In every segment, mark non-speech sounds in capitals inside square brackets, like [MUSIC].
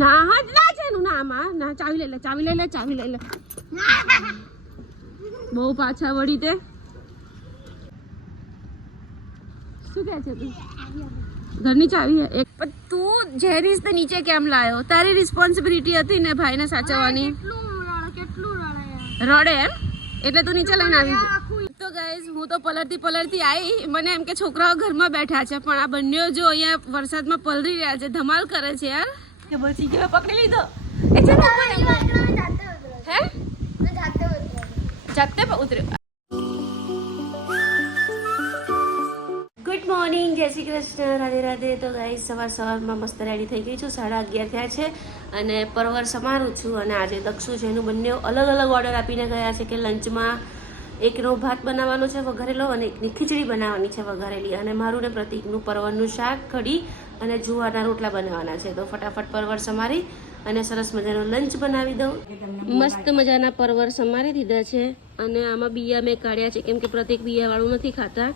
ના હા ના છે નું ના આમાં ના ચાવી લઈ લે ચાવી લઈ લે ચાવી લઈ લે. બહુ પાછા વળી તે. શું કહે છે તું? ઘરની ચાવી? એક. પણ તું જેરીસ તે નીચે કેમ લાયો? તારી રિસ્પોન્સિબિલિટી હતી ને ભાઈને સાચવવાની. રડે એમ? એટલે તું નીચે લઈને આવી તો ગાઈઝ હું તો પલળતી પલળતી આવી મને એમ કે છોકરાઓ ઘરમાં બેઠા છે પણ આ બંને જો અહીંયા વરસાદમાં પલળી રહ્યા છે ધમાલ કરે છે યાર. કે બચી ગયો પકડી લીધો? એ છે ને હે? જાતે ઉતર્યો. ગુડ મોર્નિંગ જય શ્રી કૃષ્ણ રાધે રાધે. તો ગાઈ સવાર સવારમાં મસ્ત રેડી થઈ ગઈ છું. સાડા અગિયાર થયા છે અને પરવર સમારું છું અને આજે દક્ષુ છે એનું બંને અલગ અલગ ઓર્ડર આપીને ગયા છે કે લંચમાં એકનો ભાત બનાવવાનો છે વઘારેલો અને એકની ખીચડી બનાવવાની છે વઘારેલી. અને મારું ને પ્રતિકનું પરવરનું શાક કઢી અને જુવારના રોટલા બનાવવાના છે. તો ફટાફટ પરવર સમારી અને સરસ મજાનો લંચ બનાવી દઉં. મસ્ત મજાના પરવર સમારી દીધા છે. અને આમાં બિયા મેં કાઢ્યા છે. કેમ કે પ્રત્યેક બિયાવાળું નથી ખાતા.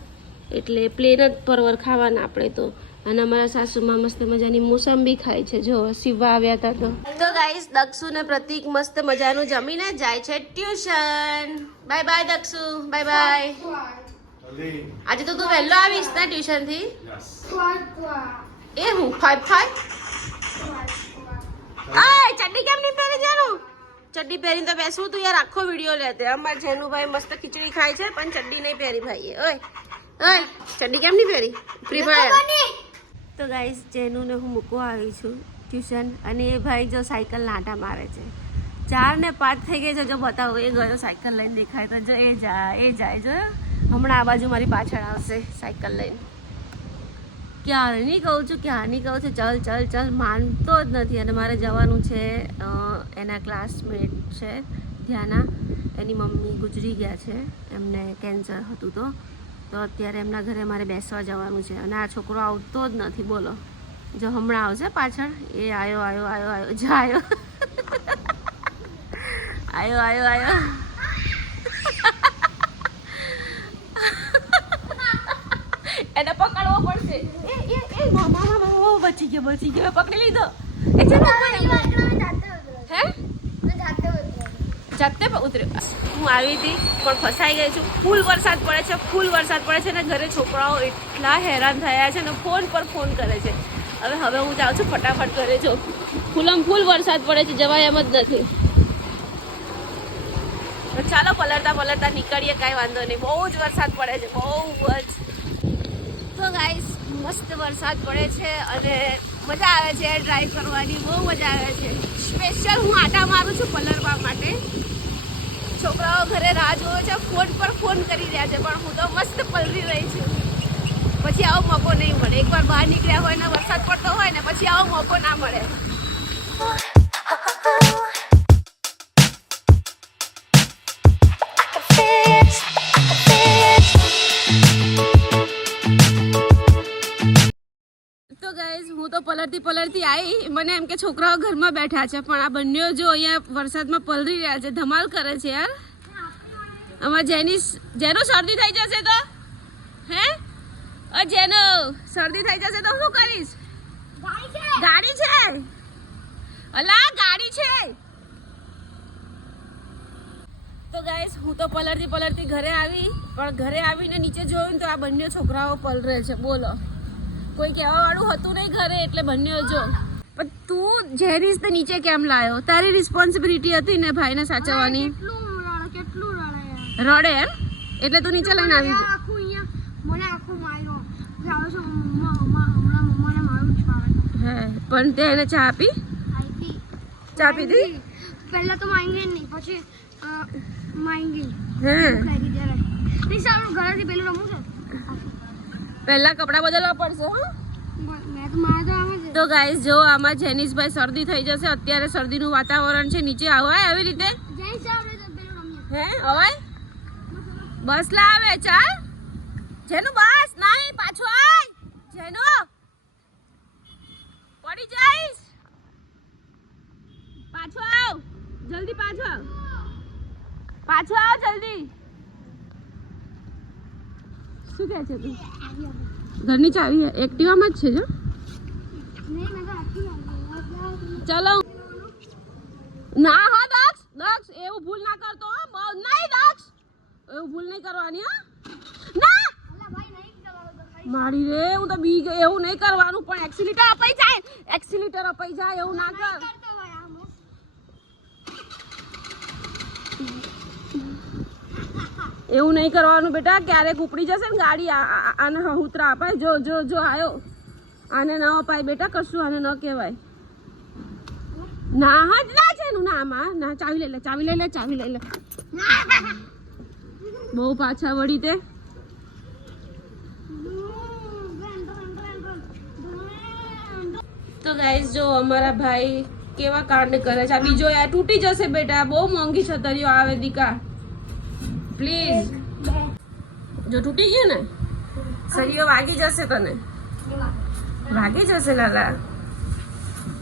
એટલે પ્લેન જ પરવર ખાવાના આપણે તો. અને અમારા સાસુમાં મસ્ત મજાની મોસંબી ખાય છે. જો શિવા આવ્યા હતા તો. તો ગાઈસ દક્ષુ ને પ્રતિક મસ્ત મજાનું જમીને જાય છે tuition. Bye bye Dakshu. Bye bye આજે તો તું વહેલો આવીશ ને ટ્યુશનથી એ હું ફાઈવ ફાઈવ આ ચડ્ડી કેમ નહીં પહેરી જાનું ચડ્ડી પહેરીને તો બેસવું તું યાર આખો વીડિયો લેતે અમાર જેનુભાઈ મસ્ત ખીચડી ખાય છે પણ ચડ્ડી નહીં પહેરી ભાઈએ. ઓય ઓય ચડ્ડી કેમ નહીં પહેરી? ફ્રી ફાયર તો ગાઈસ જેનુને હું મૂકવા આવી છું ટ્યુશન અને એ ભાઈ જો સાયકલ નાટા મારે છે. ચાર ને પાંચ થઈ ગઈ છે જો બતાવો એ ગયો સાયકલ લઈને દેખાય તો જો એ જાય એ જાય જો. હમણાં આ બાજુ મારી પાછળ આવશે સાયકલ લઈને. ક્યારની કહું છું ક્યારની કહું છું, ચલ ચલ ચલ, માનતો જ નથી. અને મારે જવાનું છે એના ક્લાસમેટ છે, ધ્યાના. એની મમ્મી ગુજરી ગયા છે, એમને કેન્સર હતું તો. તો અત્યારે એમના ઘરે મારે બેસવા જવાનું છે. અને આ છોકરો આવતો જ નથી, બોલો. જો હમણાં આવશે પાછળ? એ આવ્યો આવ્યો આવ્યો આવ્યો જો [LAUGHS] આવ્યો આવ્યો આવ્યો એને પકડવો પડશે. એ એ એ મામા મામા બચી ગયો બચી ગયો. પકડી લીધો. એ છે હે જાતે ઉતરે ઉતર્યો. હું આવી હતી પણ ફસાઈ ગઈ છું. ફૂલ વરસાદ પડે છે ફૂલ વરસાદ પડે છે ને ઘરે છોકરાઓ એટલા હેરાન થયા છે ને ફોન પર ફોન કરે છે. હવે હવે હું જાઉં છું ફટાફટ ઘરે જો. ફૂલમ ફૂલ વરસાદ પડે છે જવાય એમ જ નથી. ચાલો પલળતા પલળતા નીકળીએ કાંઈ વાંધો નહીં. બહુ જ વરસાદ પડે છે બહુ જ. તો ગાઈસ મસ્ત વરસાદ પડે છે અને મજા આવે છે ડ્રાઈવ કરવાની, બહુ મજા આવે છે. સ્પેશિયલ હું આટા મારું છું પલરવા માટે. છોકરાઓ ઘરે રાહ જોવે છે ફોન પર ફોન કરી રહ્યા છે, પણ હું તો મસ્ત પલરી રહી છું. પછી આવો મોકો નહીં મળે. એકવાર બહાર નીકળ્યા હોય ને વરસાદ પડતો હોય ને, પછી આવો મોકો ના મળે. હું તો પલળતી પલળતી આવી મને એમ કે છોકરાઓ ઘરમાં બેઠા છે, પણ આ બંને જો અહીંયા વરસાદમાં પલરી રહ્યા છે, ધમાલ કરે છે યાર. આમાં જેની જેનો શરદી થઈ જશે તો? હે? જેનો શરદી થઈ જશે તો શું કરીશ? ગાડી છે. અલા ગાડી છે. તો ગાઈસ, હું તો પલરતી પલરતી ઘરે આવી, પણ ઘરે આવીને નીચે જોયું તો આ બંને છોકરાઓ પલરે છે. બોલો. કોઈ કહેવા વાળું હતું નહીં ઘરે એટલે બંને જો પણ તું જેરીસ તે નીચે કેમ લાયો? તારી રિસ્પોન્સિબિલિટી હતી ને ભાઈને સાચવવાની. રડે એમ? એટલે તું નીચે લઈને આવી જા. હે પણ તે એને ચા આપી? ચા પીધી પહેલા તો માંગી નહીં પછી માંગી. હે. ઘરેથી પેલું રમું છે. પહેલા કપડાં બદલવા પડશે તો ગાઈસ જો આમાં જેનિસભાઈ શરદી થઈ જશે, અત્યારે શરદીનું વાતાવરણ છે, નીચે આવાય આવી રીતે? હે અવાય બસ લાવે ચાલ. જેનું બસ નહીં પાછો આય. જેનું. પડી જઈશ. પાછો આવ. જલ્દી પાછો આવ. પાછો આવ જલ્દી. શું કહે છે તું? ઘરની ચાવી એક્ટિવામાં જ છે જો. ચલો. ના હા, દક્ષ. દક્ષ, એવું ભૂલ ના કરતો નહીં, દક્ષ. એવું ભૂલ નહીં કરવાની, હા. ના! મારી રે, હું તો બી એવું નહીં કરવાનું, પણ એક્સિલેટર અપાઈ જાય. એક્સિલેટર અપાઈ જાય, એવું ના કર. એવું નહીં કરવાનું બેટા, ક્યારેક ઉપડી જશે ને ગાડી આને હુતરા અપાય. જો જો જો આવ્યો આને ન અપાય બેટા, કશું આને ન કહેવાય. ના, હા, ના છે એનું ના આમાં ના, ચાવી લઈ લે, ચાવી લઈ લે, ચાવી લઈ લે. બહુ પાછા વળી તે. તો ગાઈઝ જો અમારા ભાઈ કેવા કાંડ કરે છે. આ બીજો યાર તૂટી જશે બેટા. બહુ મોંઘી છતરીઓ આવે દીકા પ્લીઝ જો તૂટી ગયું ને સળીઓ વાગી જશે તને. વાગી જશે લાલા.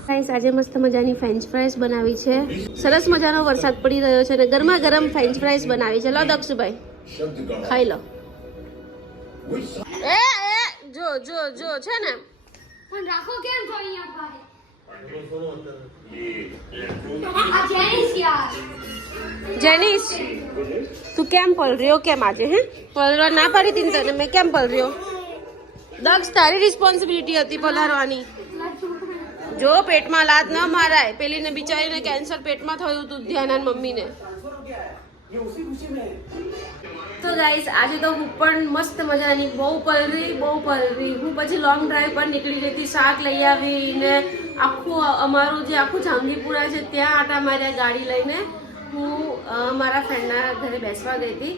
ગાઈસ આજે મસ્ત મજાની ફ્રેન્ચ ફ્રાઈસ બનાવી છે. સરસ મજાનો વરસાદ પડી રહ્યો છે અને ગરમા ગરમ ફ્રેન્ચ ફ્રાઈસ બનાવી છે. લો દક્ષુભાઈ. ખાઈ લો. એ એ જો જો જો છે ને. પણ રાખો કેમ છો અહીંયા પાસે જેનિસ યાર જેનિસ તું કેમ પલ રહ્યો? કેમ આજે, હે? પલરવા ના પાડી હતી તને? મેં કેમ પલર્યો દક્ષ, તારી રિસ્પોન્સિબિલિટી હતી પલારવાની. જો, પેટમાં લાત ન મારાય. પેલીને બિચારીને કેન્સર પેટમાં થયું હતું ધ્યાના મમ્મીને. તો ગાઈસ આજે તો હું પણ મસ્ત મજાની બહુ પલરી બહુ પલરી. હું પછી લોંગ ડ્રાઈવ પર નીકળી જતી, શાક લઈ આવીને આખું, અમારું જે આખું જાંગીપુરા છે, ત્યાં આટા માર્યા ગાડી લઈને. હું મારા ફ્રેન્ડના ઘરે બેસવા ગઈ હતી.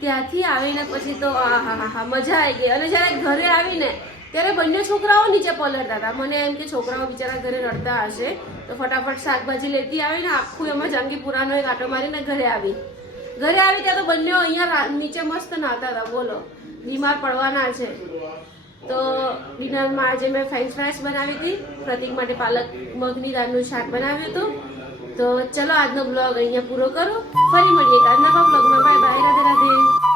ત્યાંથી આવીને પછી તો હા હા મજા આવી ગઈ. અને જ્યારે ઘરે આવીને, ત્યારે બંને છોકરાઓ નીચે પલળતા હતા. મને એમ કે છોકરાઓ બિચારા ઘરે રડતા હશે, તો ફટાફટ શાકભાજી લેતી આવીને આખું એમાં જાંગીપુરાનો એક આટો મારીને ઘરે આવી. ઘરે આવી ત્યાં તો બંને અહીંયા નીચે મસ્ત નાહતા હતા. બોલો, બીમાર પડવાના છે. તો ડિનરમાં આજે મેં ફ્રેન્ચ ફ્રાઈસ બનાવી હતી. પ્રતિક માટે પાલક મગની દાળનું શાક બનાવ્યું હતું. તો ચલો આજનો બ્લોગ અહીંયા પૂરો કરો. ફરી મળીએ આજના બ્લોગમાં. Bye bye, Radhe Radhe.